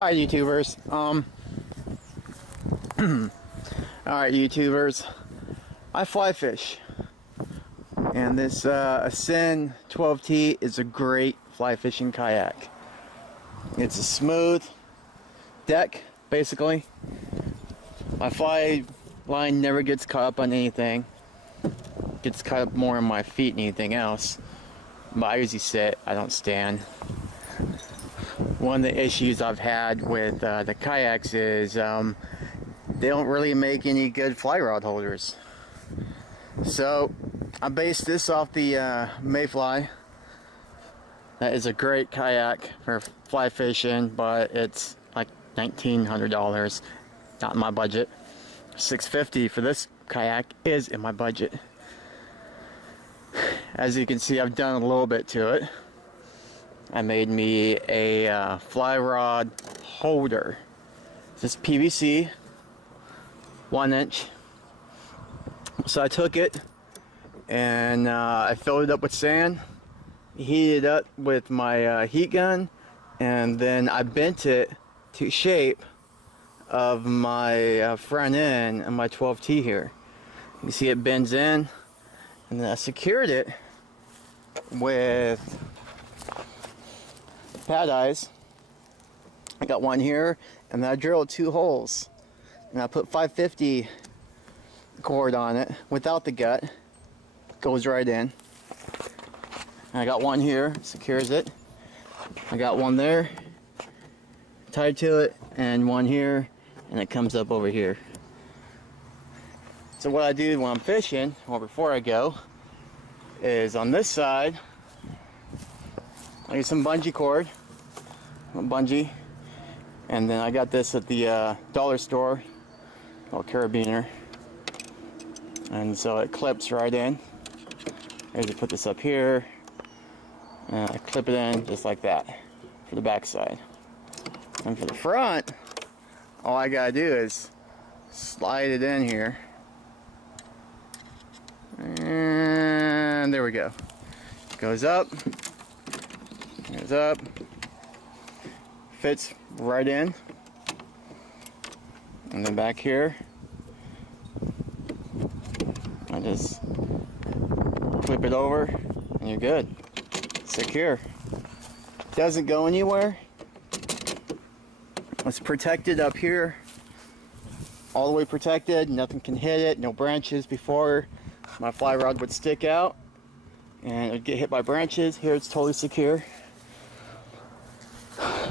Hi YouTubers. Alright YouTubers. I fly fish. And this Ascend 12T is a great fly fishing kayak. It's a smooth deck, basically. My fly line never gets caught up on anything. Gets caught up more on my feet than anything else. But I usually sit, I don't stand. One of the issues I've had with the kayaks is they don't really make any good fly rod holders. So I based this off the Mayfly. That is a great kayak for fly fishing, but it's like $1,900, not in my budget. $650 for this kayak is in my budget. As you can see, I've done a little bit to it. I made me a fly rod holder. This PVC, 1 inch. So I took it and I filled it up with sand, heated it up with my heat gun, and then I bent it to shape of my front end of my 12T here. You see it bends in, and then I secured it with pad eyes. I got one here, and then I drilled 2 holes, and I put 550 cord on it without the gut. Goes right in. And I got one here, secures it. I got one there tied to it, and one here, and it comes up over here. So what I do when I'm fishing, or before I go, is on this side I use some bungee cord, a bungee, and then I got this at the dollar store, called carabiner, and so it clips right in. I usually put this up here, and I clip it in just like that for the back side. And for the front, all I gotta do is slide it in here, and there we go. Goes up. Goes up, fits right in, and then back here I just flip it over and you're good. Secure. Doesn't go anywhere. It's protected up here, all the way protected. Nothing can hit it, no branches. Before, my fly rod would stick out and it would get hit by branches. Here it's totally secure.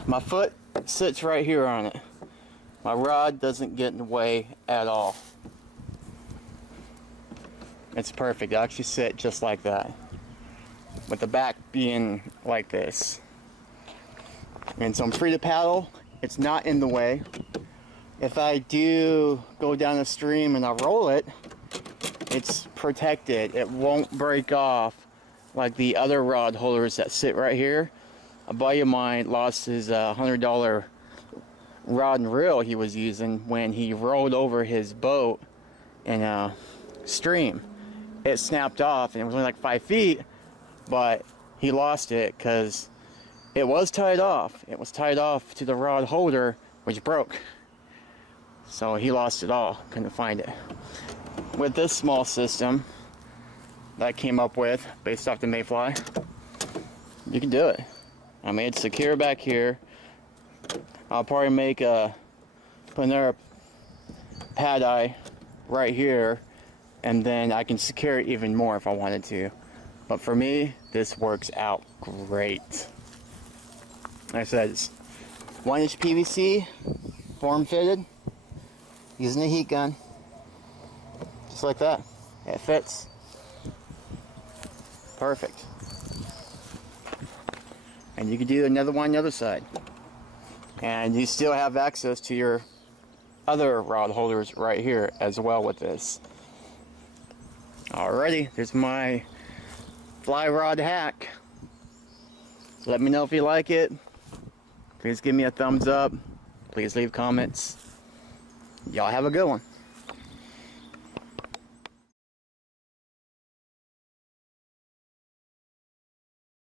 My foot sits right here on it. My rod doesn't get in the way at all. It's perfect. I actually sit just like that, with the back being like this. And so I'm free to paddle. It's not in the way. If I do go down the stream and I roll it, it's protected. It won't break off like the other rod holders that sit right here. A buddy of mine lost his $100 rod and reel he was using when he rolled over his boat in a stream. It snapped off, and it was only like 5 feet, but he lost it because it was tied off. It was tied off to the rod holder, which broke. So he lost it all, couldn't find it. With this small system that I came up with based off the Mayfly, you can do it. I mean, it's secure back here. I'll probably make put another pad eye right here, and then I can secure it even more if I wanted to. But for me, this works out great. Like I said, it's 1 inch PVC, form fitted, using a heat gun, just like that. It fits. Perfect. And you can do another one on the other side. And you still have access to your other rod holders right here as well with this. Alrighty, there's my fly rod hack. Let me know if you like it. Please give me a thumbs up. Please leave comments. Y'all have a good one.